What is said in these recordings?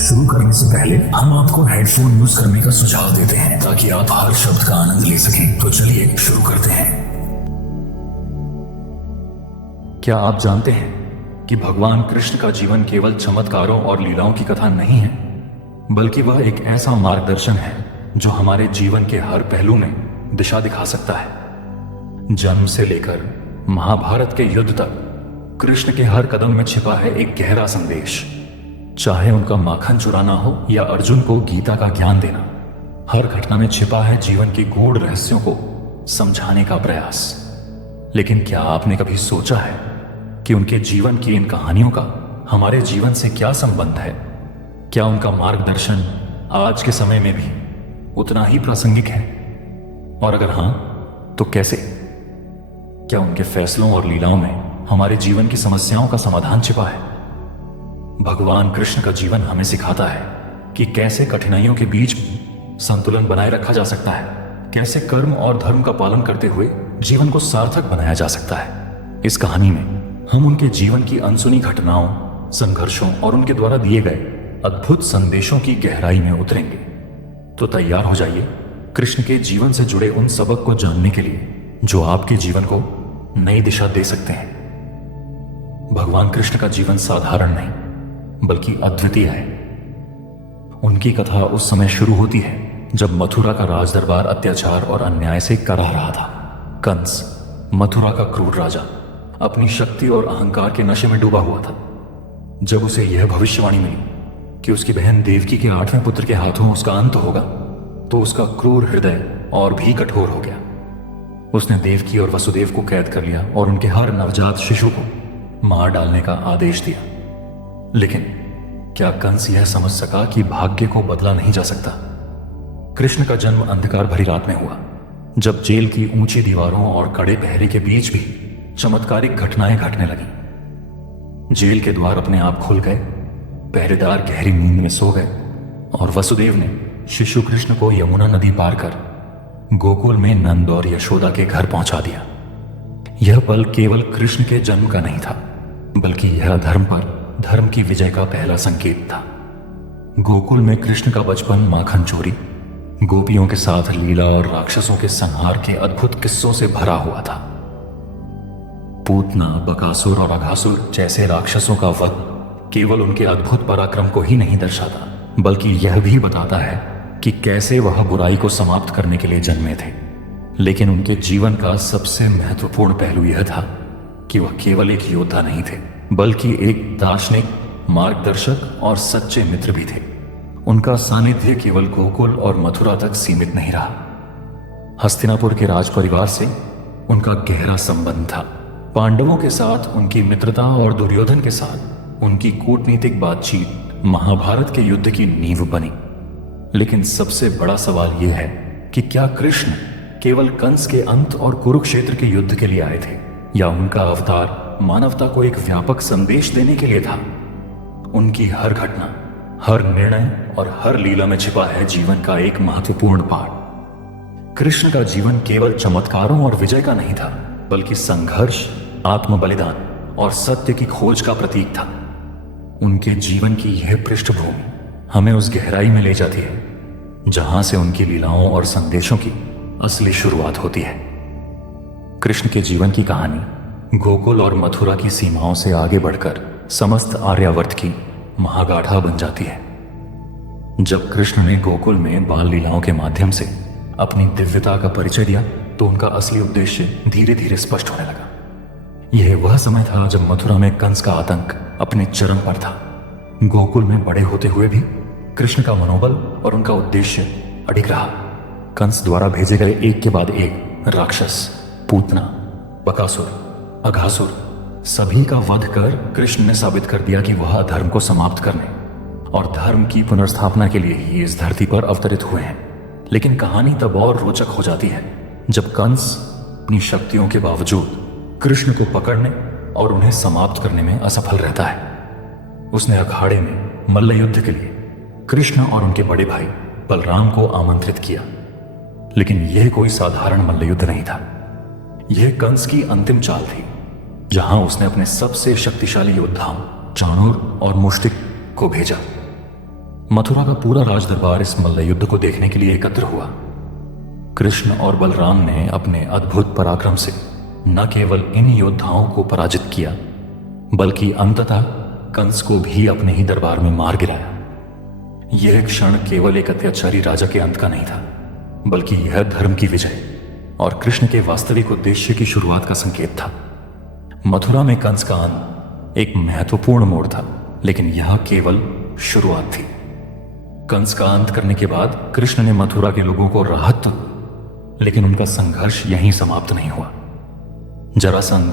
शुरू करने से पहले हम आपको हेडफोन यूज करने का सुझाव देते हैं ताकि आप हर शब्द का आनंद ले सकें। तो चलिए शुरू करते हैं। क्या आप जानते हैं कि भगवान कृष्ण का जीवन केवल चमत्कारों और लीलाओं की कथा नहीं है, बल्कि वह एक ऐसा मार्गदर्शन है जो हमारे जीवन के हर पहलू में दिशा दिखा सकता है। जन्म से लेकर महाभारत के युद्ध तक कृष्ण के हर कदम में छिपा है एक गहरा संदेश। चाहे उनका माखन चुराना हो या अर्जुन को गीता का ज्ञान देना, हर घटना में छिपा है जीवन के गूढ़ रहस्यों को समझाने का प्रयास। लेकिन क्या आपने कभी सोचा है कि उनके जीवन की इन कहानियों का हमारे जीवन से क्या संबंध है? क्या उनका मार्गदर्शन आज के समय में भी उतना ही प्रासंगिक है? और अगर हां, तो कैसे? क्या उनके फैसलों और लीलाओं में हमारे जीवन की समस्याओं का समाधान छिपा है? भगवान कृष्ण का जीवन हमें सिखाता है कि कैसे कठिनाइयों के बीच संतुलन बनाए रखा जा सकता है, कैसे कर्म और धर्म का पालन करते हुए जीवन को सार्थक बनाया जा सकता है। इस कहानी में हम उनके जीवन की अनसुनी घटनाओं, संघर्षों और उनके द्वारा दिए गए अद्भुत संदेशों की गहराई में उतरेंगे। तो तैयार हो जाइए कृष्ण के जीवन से जुड़े उन सबक को जानने के लिए जो आपके जीवन को नई दिशा दे सकते हैं। भगवान कृष्ण का जीवन साधारण नहीं बल्कि अद्वितीय है। उनकी कथा उस समय शुरू होती है जब मथुरा का राज दरबार अत्याचार और अन्याय से कराह रहा था। कंस, मथुरा का क्रूर राजा, अपनी शक्ति और अहंकार के नशे में डूबा हुआ था। जब उसे यह भविष्यवाणी मिली कि उसकी बहन देवकी के 8वें पुत्र के हाथों उसका अंत होगा, तो उसका क्रूर हृदय और भी कठोर हो गया। उसने देवकी और वसुदेव को कैद कर लिया और उनके हर नवजात शिशु को मार डालने का आदेश दिया। लेकिन क्या कंस यह समझ सका कि भाग्य को बदला नहीं जा सकता? कृष्ण का जन्म अंधकार भरी रात में हुआ, जब जेल की ऊंची दीवारों और कड़े पहरे के बीच भी चमत्कारिक घटनाएं घटने लगी। जेल के द्वार अपने आप खुल गए, पहरेदार गहरी नींद में सो गए और वसुदेव ने शिशु कृष्ण को यमुना नदी पार कर गोकुल में नंद और यशोदा के घर पहुंचा दिया। यह पल केवल कृष्ण के जन्म का नहीं था, बल्कि यह धर्म पर धर्म की विजय का पहला संकेत था। गोकुल में कृष्ण का बचपन माखन चोरी, गोपियों के साथ लीला और राक्षसों के संहार के अद्भुत किस्सों से भरा हुआ था। पूतना, बकासुर और अघासुर जैसे राक्षसों का वध केवल उनके अद्भुत पराक्रम को ही नहीं दर्शाता, बल्कि यह भी बताता है कि कैसे वह बुराई को समाप्त करने के लिए जन्मे थे। लेकिन उनके जीवन का सबसे महत्वपूर्ण पहलू यह था कि वह केवल एक योद्धा नहीं थे, बल्कि एक दार्शनिक, मार्गदर्शक और सच्चे मित्र भी थे। उनका सानिध्य केवल गोकुल और मथुरा तक सीमित नहीं रहा। हस्तिनापुर के राज परिवार से उनका गहरा संबंध था। पांडवों के साथ उनकी मित्रता और दुर्योधन के साथ उनकी कूटनीतिक बातचीत महाभारत के युद्ध की नींव बनी। लेकिन सबसे बड़ा सवाल यह है कि क्या कृष्ण केवल कंस के अंत और कुरुक्षेत्र के युद्ध के लिए आए थे, या उनका अवतार मानवता को एक व्यापक संदेश देने के लिए था? उनकी हर घटना, हर निर्णय और हर लीला में छिपा है जीवन का एक महत्वपूर्ण पाठ। कृष्ण का जीवन केवल चमत्कारों और विजय का नहीं था, बल्कि संघर्ष, आत्म बलिदान और सत्य की खोज का प्रतीक था। उनके जीवन की यह पृष्ठभूमि हमें उस गहराई में ले जाती है जहां से उनकी लीलाओं और संदेशों की असली शुरुआत होती है। कृष्ण के जीवन की कहानी गोकुल और मथुरा की सीमाओं से आगे बढ़कर समस्त आर्यावर्त की महागाथा बन जाती है। जब कृष्ण ने गोकुल में बाल लीलाओं के माध्यम से अपनी दिव्यता का परिचय दिया, तो उनका असली उद्देश्य धीरे धीरे स्पष्ट होने लगा। यह वह समय था जब मथुरा में कंस का आतंक अपने चरम पर था। गोकुल में बड़े होते हुए भी कृष्ण का मनोबल और उनका उद्देश्य अडिग रहा। कंस द्वारा भेजे गए एक के बाद एक राक्षस, पूतना, बकासुर, अघासुर, सभी का वध कर कृष्ण ने साबित कर दिया कि वह अधर्म को समाप्त करने और धर्म की पुनर्स्थापना के लिए ही इस धरती पर अवतरित हुए हैं। लेकिन कहानी तब और रोचक हो जाती है जब कंस अपनी शक्तियों के बावजूद कृष्ण को पकड़ने और उन्हें समाप्त करने में असफल रहता है। उसने अखाड़े में मल्ल युद्ध के लिए कृष्ण और उनके बड़े भाई बलराम को आमंत्रित किया, लेकिन यह कोई साधारण मल्ल युद्ध नहीं था। यह कंस की अंतिम चाल थी, जहां उसने अपने सबसे शक्तिशाली योद्धाओं चाणूर और मुष्टिक को भेजा। मथुरा का पूरा राजदरबार इस मल्ल युद्ध को देखने के लिए एकत्र हुआ। कृष्ण और बलराम ने अपने अद्भुत पराक्रम से न केवल इन योद्धाओं को पराजित किया, बल्कि अंततः कंस को भी अपने ही दरबार में मार गिराया। यह क्षण केवल एक अत्याचारी राजा के अंत का नहीं था, बल्कि यह धर्म की विजय और कृष्ण के वास्तविक उद्देश्य की शुरुआत का संकेत था। मथुरा में कंस का अंत एक महत्वपूर्ण मोड़ था, लेकिन यह केवल शुरुआत थी। कंस का अंत करने के बाद कृष्ण ने मथुरा के लोगों को राहत तो दी, लेकिन उनका संघर्ष यहीं समाप्त नहीं हुआ। जरासंध,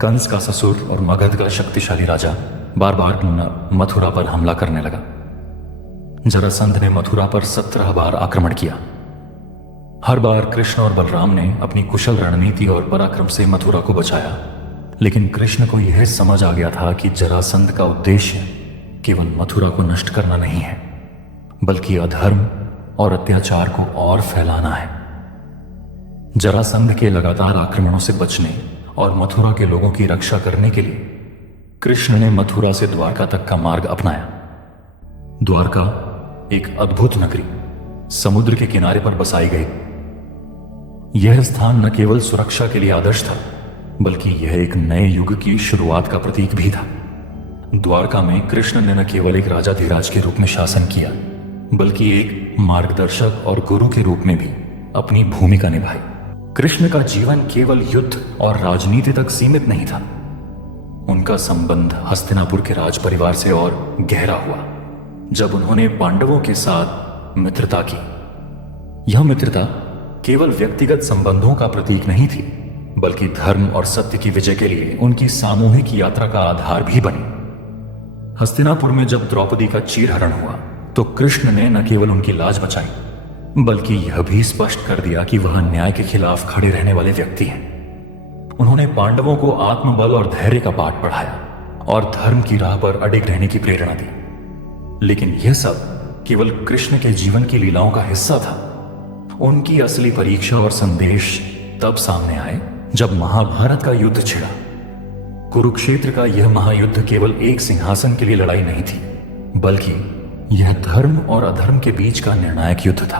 कंस का ससुर और मगध का शक्तिशाली राजा, बार बार मथुरा पर हमला करने लगा। जरासंध ने मथुरा पर 17 बार आक्रमण किया। हर बार कृष्ण और बलराम ने अपनी कुशल रणनीति और पराक्रम से मथुरा को बचाया, लेकिन कृष्ण को यह समझ आ गया था कि जरासंध का उद्देश्य केवल मथुरा को नष्ट करना नहीं है, बल्कि अधर्म और अत्याचार को और फैलाना है। जरासंध के लगातार आक्रमणों से बचने और मथुरा के लोगों की रक्षा करने के लिए कृष्ण ने मथुरा से द्वारका तक का मार्ग अपनाया। द्वारका एक अद्भुत नगरी समुद्र के किनारे पर बसाई गई। यह स्थान न केवल सुरक्षा के लिए आदर्श था, बल्कि यह एक नए युग की शुरुआत का प्रतीक भी था। द्वारका में कृष्ण ने न केवल एक राजाधिराज के रूप में शासन किया, बल्कि एक मार्गदर्शक और गुरु के रूप में भी अपनी भूमिका निभाई। कृष्ण का जीवन केवल युद्ध और राजनीति तक सीमित नहीं था। उनका संबंध हस्तिनापुर के राज परिवार से और गहरा हुआ जब उन्होंने पांडवों के साथ मित्रता की। यह मित्रता केवल व्यक्तिगत संबंधों का प्रतीक नहीं थी, बल्कि धर्म और सत्य की विजय के लिए उनकी सामूहिक यात्रा का आधार भी बनी। हस्तिनापुर में जब द्रौपदी का चीरहरण हुआ, तो कृष्ण ने न केवल उनकी लाज बचाई, बल्कि यह भी स्पष्ट कर दिया कि वह न्याय के खिलाफ खड़े रहने वाले व्यक्ति हैं। उन्होंने पांडवों को आत्मबल और धैर्य का पाठ पढ़ाया और धर्म की राह पर अडिग रहने की प्रेरणा दी। लेकिन यह सब केवल कृष्ण के जीवन की लीलाओं का हिस्सा था। उनकी असली परीक्षा और संदेश तब सामने आए जब महाभारत का युद्ध छिड़ा। कुरुक्षेत्र का यह महायुद्ध केवल एक सिंहासन के लिए लड़ाई नहीं थी, बल्कि यह धर्म और अधर्म के बीच का निर्णायक युद्ध था।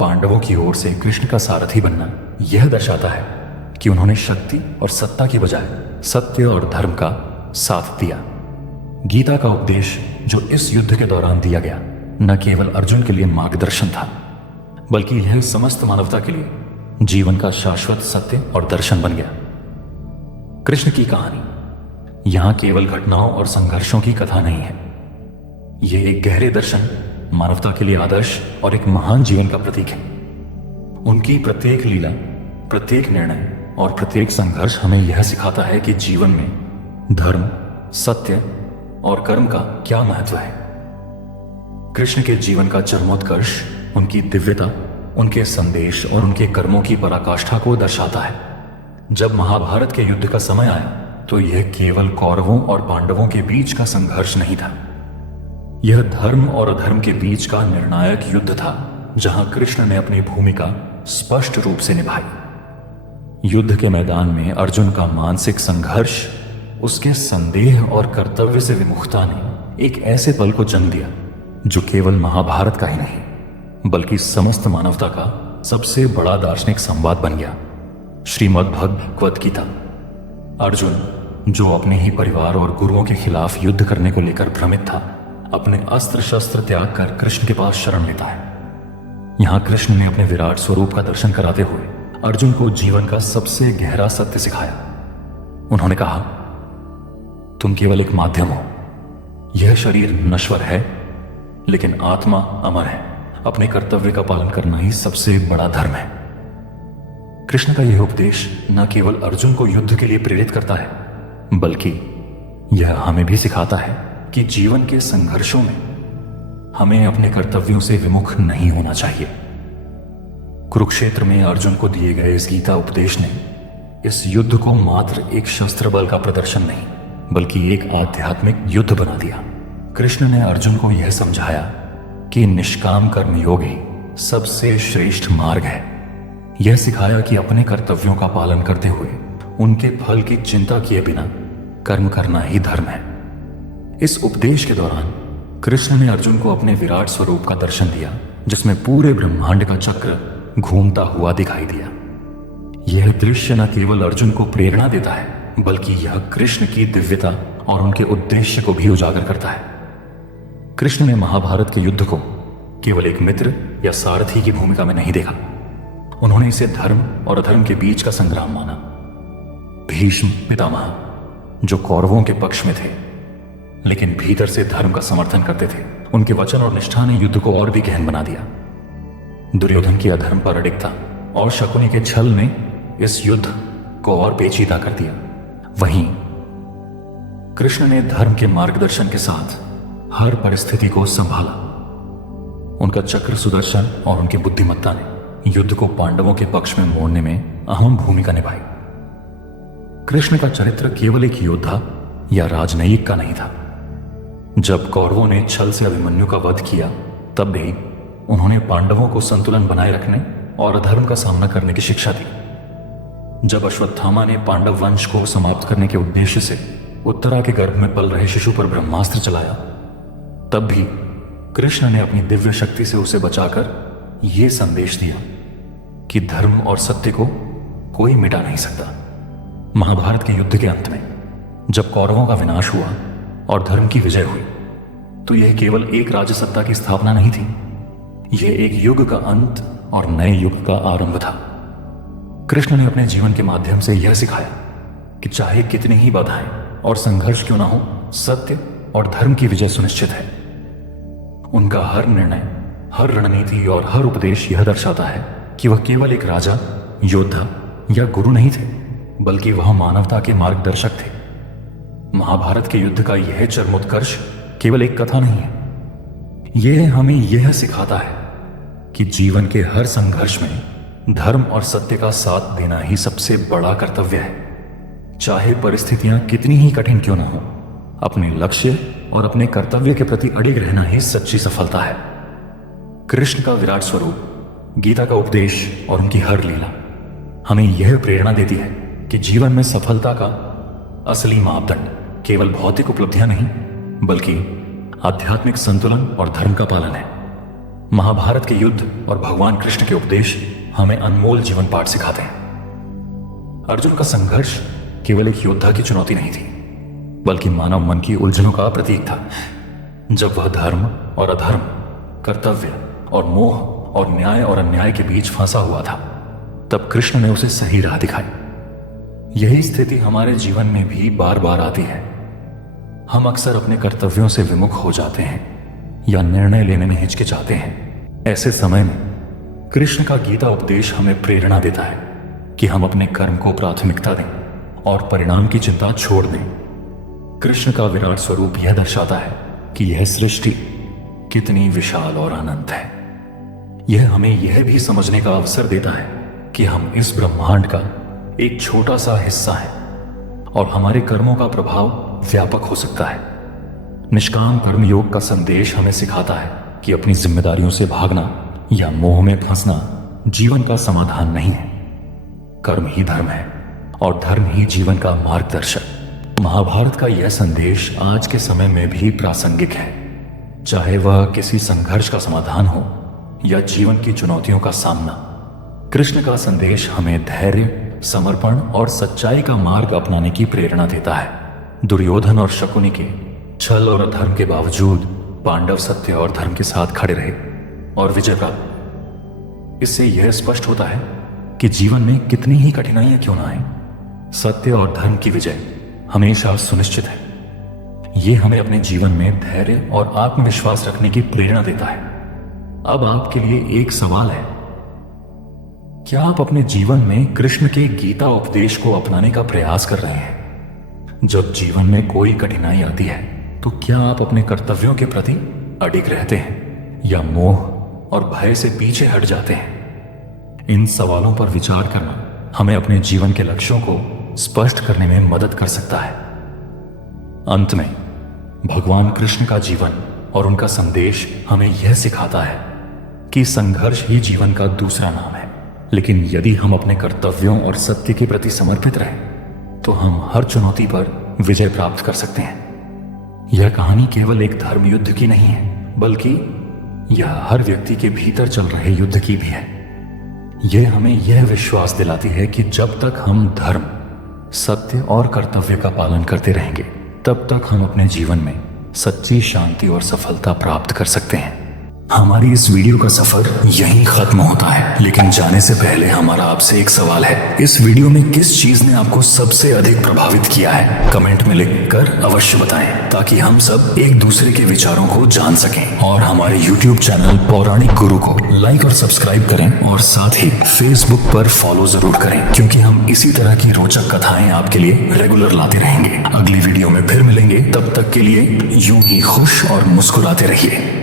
पांडवों की ओर से कृष्ण का सारथी बनना यह दर्शाता है कि उन्होंने शक्ति और सत्ता की बजाय सत्य और धर्म का साथ दिया। गीता का उपदेश जो इस युद्ध के दौरान दिया गया, न केवल अर्जुन के लिए मार्गदर्शन था, बल्कि यह समस्त मानवता के लिए जीवन का शाश्वत सत्य और दर्शन बन गया। कृष्ण की कहानी यहां केवल घटनाओं और संघर्षों की कथा नहीं है। यह एक गहरे दर्शन, मानवता के लिए आदर्श और एक महान जीवन का प्रतीक है। उनकी प्रत्येक लीला, प्रत्येक निर्णय और प्रत्येक संघर्ष हमें यह सिखाता है कि जीवन में धर्म, सत्य और कर्म का क्या महत्व है। कृष्ण के जीवन का चरमोत्कर्ष उनकी दिव्यता, उनके संदेश और उनके कर्मों की पराकाष्ठा को दर्शाता है। जब महाभारत के युद्ध का समय आया, तो यह केवल कौरवों और पांडवों के बीच का संघर्ष नहीं था। यह धर्म और अधर्म के बीच का निर्णायक युद्ध था, जहां कृष्ण ने अपनी भूमिका स्पष्ट रूप से निभाई। युद्ध के मैदान में अर्जुन का मानसिक संघर्ष, उसके संदेह और कर्तव्य से विमुखता ने एक ऐसे पल को जन्म दिया जो केवल महाभारत का ही नहीं, बल्कि समस्त मानवता का सबसे बड़ा दार्शनिक संवाद बन गया। श्रीमद् भगवद गीता। अर्जुन, जो अपने ही परिवार और गुरुओं के खिलाफ युद्ध करने को लेकर भ्रमित था, अपने अस्त्र शस्त्र त्याग कर कृष्ण के पास शरण लेता है। यहां कृष्ण ने अपने विराट स्वरूप का दर्शन कराते हुए अर्जुन को जीवन का सबसे गहरा सत्य सिखाया। उन्होंने कहा, तुम केवल एक माध्यम हो। यह शरीर नश्वर है, लेकिन आत्मा अमर है। अपने कर्तव्य का पालन करना ही सबसे बड़ा धर्म है। कृष्ण का यह उपदेश न केवल अर्जुन को युद्ध के लिए प्रेरित करता है, बल्कि यह हमें भी सिखाता है कि जीवन के संघर्षों में हमें अपने कर्तव्यों से विमुख नहीं होना चाहिए। कुरुक्षेत्र में अर्जुन को दिए गए इस गीता उपदेश ने इस युद्ध को मात्र एक शस्त्र बल का प्रदर्शन नहीं, बल्कि एक आध्यात्मिक युद्ध बना दिया। कृष्ण ने अर्जुन को यह समझाया कि निष्काम कर्मयोग ही सबसे श्रेष्ठ मार्ग है। यह सिखाया कि अपने कर्तव्यों का पालन करते हुए उनके फल की चिंता किए बिना कर्म करना ही धर्म है। इस उपदेश के दौरान कृष्ण ने अर्जुन को अपने विराट स्वरूप का दर्शन दिया, जिसमें पूरे ब्रह्मांड का चक्र घूमता हुआ दिखाई दिया। यह दृश्य न केवल अर्जुन को प्रेरणा देता है, बल्कि यह कृष्ण की दिव्यता और उनके उद्देश्य को भी उजागर करता है। कृष्ण ने महाभारत के युद्ध को केवल एक मित्र या सारथी की भूमिका में नहीं देखा। उन्होंने इसे धर्म और अधर्म के बीच का संग्राम माना। भीष्म पितामह, जो कौरवों के पक्ष में थे लेकिन भीतर से धर्म का समर्थन करते थे, उनके वचन और निष्ठा ने युद्ध को और भी गहन बना दिया। दुर्योधन की अधर्म पर अडिगता और शकुनी के छल ने इस युद्ध को और पेचीदा कर दिया। वहीं कृष्ण ने धर्म के मार्गदर्शन के साथ हर परिस्थिति को संभाला। उनका चक्र सुदर्शन और उनकी बुद्धिमत्ता ने युद्ध को पांडवों के पक्ष में मोड़ने में अहम भूमिका निभाई। कृष्ण का चरित्र केवल एक योद्धा या राजनयिक का नहीं था। जब कौरवों ने छल से अभिमन्यु का वध किया, तब भी उन्होंने पांडवों को संतुलन बनाए रखने और अधर्म का सामना करने की शिक्षा दी। जब अश्वत्थामा ने पांडव वंश को समाप्त करने के उद्देश्य से उत्तरा के गर्भ में पल रहे शिशु पर ब्रह्मास्त्र चलाया, तब भी कृष्ण ने अपनी दिव्य शक्ति से उसे बचाकर यह संदेश दिया कि धर्म और सत्य को कोई मिटा नहीं सकता। महाभारत के युद्ध के अंत में जब कौरवों का विनाश हुआ और धर्म की विजय हुई, तो यह केवल एक राजसत्ता की स्थापना नहीं थी, यह एक युग का अंत और नए युग का आरंभ था। कृष्ण ने अपने जीवन के माध्यम से यह सिखाया कि चाहे कितनी ही बाधाएं और संघर्ष क्यों ना हो, सत्य और धर्म की विजय सुनिश्चित है। उनका हर निर्णय, हर रणनीति और हर उपदेश यह दर्शाता है कि वह केवल एक राजा, योद्धा या गुरु नहीं थे, बल्कि वह मानवता के मार्गदर्शक थे। महाभारत के युद्ध का यह चरमोत्कर्ष केवल एक कथा नहीं है, यह हमें यह सिखाता है कि जीवन के हर संघर्ष में धर्म और सत्य का साथ देना ही सबसे बड़ा कर्तव्य है। चाहे परिस्थितियां कितनी ही कठिन क्यों ना हो, अपने लक्ष्य और अपने कर्तव्य के प्रति अडिग रहना ही सच्ची सफलता है। कृष्ण का विराट स्वरूप, गीता का उपदेश और उनकी हर लीला हमें यह प्रेरणा देती है कि जीवन में सफलता का असली मापदंड केवल भौतिक उपलब्धियां नहीं, बल्कि आध्यात्मिक संतुलन और धर्म का पालन है। महाभारत के युद्ध और भगवान कृष्ण के उपदेश हमें अनमोल जीवन पाठ सिखाते हैं। अर्जुन का संघर्ष केवल एक योद्धा की चुनौती नहीं थी, बल्कि मानव मन की उलझनों का प्रतीक था। जब वह धर्म और अधर्म, कर्तव्य और मोह और न्याय और अन्याय के बीच फंसा हुआ था, तब कृष्ण ने उसे सही राह दिखाई। यही स्थिति हमारे जीवन में भी बार बार आती है। हम अक्सर अपने कर्तव्यों से विमुख हो जाते हैं या निर्णय लेने में हिचकिचाते हैं। ऐसे समय में कृष्ण का गीता उपदेश हमें प्रेरणा देता है कि हम अपने कर्म को प्राथमिकता दें और परिणाम की चिंता छोड़ दें। कृष्ण का विराट स्वरूप यह दर्शाता है कि यह सृष्टि कितनी विशाल और अनंत है। यह हमें यह भी समझने का अवसर देता है कि हम इस ब्रह्मांड का एक छोटा सा हिस्सा है और हमारे कर्मों का प्रभाव व्यापक हो सकता है। निष्काम कर्म योग का संदेश हमें सिखाता है कि अपनी जिम्मेदारियों से भागना या मोह में फंसना जीवन का समाधान नहीं है। कर्म ही धर्म है और धर्म ही जीवन का मार्गदर्शक। महाभारत का यह संदेश आज के समय में भी प्रासंगिक है, चाहे वह किसी संघर्ष का समाधान हो या जीवन की चुनौतियों का सामना। कृष्ण का संदेश हमें धैर्य, समर्पण और सच्चाई का मार्ग अपनाने की प्रेरणा देता है। दुर्योधन और शकुनी के छल और अधर्म के बावजूद पांडव सत्य और धर्म के साथ खड़े रहे और विजय प्राप्त। इससे यह स्पष्ट होता है कि जीवन में कितनी ही कठिनाइयां क्यों ना आए, सत्य और धर्म की विजय हमेशा सुनिश्चित है। यह हमें अपने जीवन में धैर्य और आत्मविश्वास रखने की प्रेरणा देता है। अब आपके लिए एक सवाल है, क्या आप अपने जीवन में कृष्ण के गीता उपदेश को अपनाने का प्रयास कर रहे हैं? जब जीवन में कोई कठिनाई आती है, तो क्या आप अपने कर्तव्यों के प्रति अडिग रहते हैं या मोह और भय से पीछे हट जाते हैं? इन सवालों पर विचार करना हमें अपने जीवन के लक्ष्यों को स्पष्ट करने में मदद कर सकता है। अंत में भगवान कृष्ण का जीवन और उनका संदेश हमें यह सिखाता है कि संघर्ष ही जीवन का दूसरा नाम है, लेकिन यदि हम अपने कर्तव्यों और सत्य के प्रति समर्पित रहें, तो हम हर चुनौती पर विजय प्राप्त कर सकते हैं। यह कहानी केवल एक धर्म युद्ध की नहीं है, बल्कि यह हर व्यक्ति के भीतर चल रहे युद्ध की भी है। यह हमें यह विश्वास दिलाती है कि जब तक हम धर्म, सत्य और कर्तव्य का पालन करते रहेंगे, तब तक हम अपने जीवन में सच्ची शांति और सफलता प्राप्त कर सकते हैं। हमारी इस वीडियो का सफर यहीं खत्म होता है, लेकिन जाने से पहले हमारा आपसे एक सवाल है। इस वीडियो में किस चीज ने आपको सबसे अधिक प्रभावित किया है? कमेंट में लिखकर अवश्य बताएं, ताकि हम सब एक दूसरे के विचारों को जान सकें। और हमारे YouTube चैनल पौराणिक गुरु को लाइक और सब्सक्राइब करें, और साथ ही Facebook पर फॉलो जरूर करें, क्योंकि हम इसी तरह की रोचक कथाएं आपके लिए रेगुलर लाते रहेंगे। अगली वीडियो में फिर मिलेंगे, तब तक के लिए यूं ही खुश और मुस्कुराते रहिए।